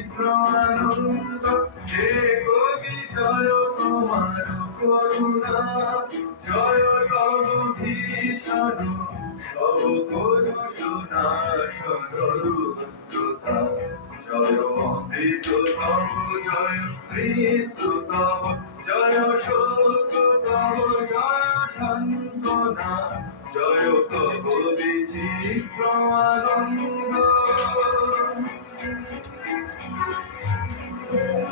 বিচিত্র আনন্দ হে কবি, জয় তোমার করুণা, জয় তব ভীষণ সব করুণা সদরুদ্রতা জয় অমৃত তব জয় মৃত্যু তব জয় সত্য তব জয় সান্ত্বনা। জয় তব বিচিত্র আনন্দ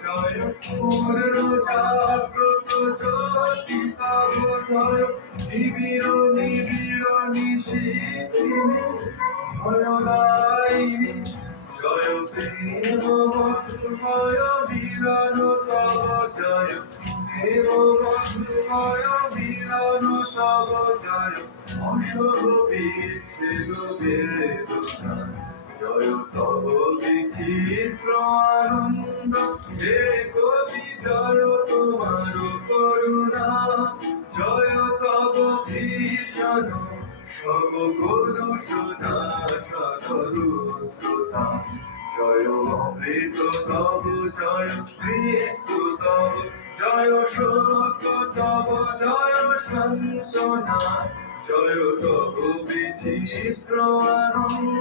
জয় পূর্ণ জাগ্রত জ্যোতি তব জয় নিবিড় নিবিড় নিশীথিনী ভয়দায়িনী জয় প্রেম মধুময় মিলন তব বিচ্ছেদ বেদনা বিচিত্র আনন্দ হে কবি জয় তোমার করুণা জয় তব ভীষণ সব গুণ সুধা সদরুদ্রতা জয় অমৃত তব জয় মৃত্যু তব জয় সত্য তব জয় সান্ত্বনা জয় তব বিচিত্র আনন্দ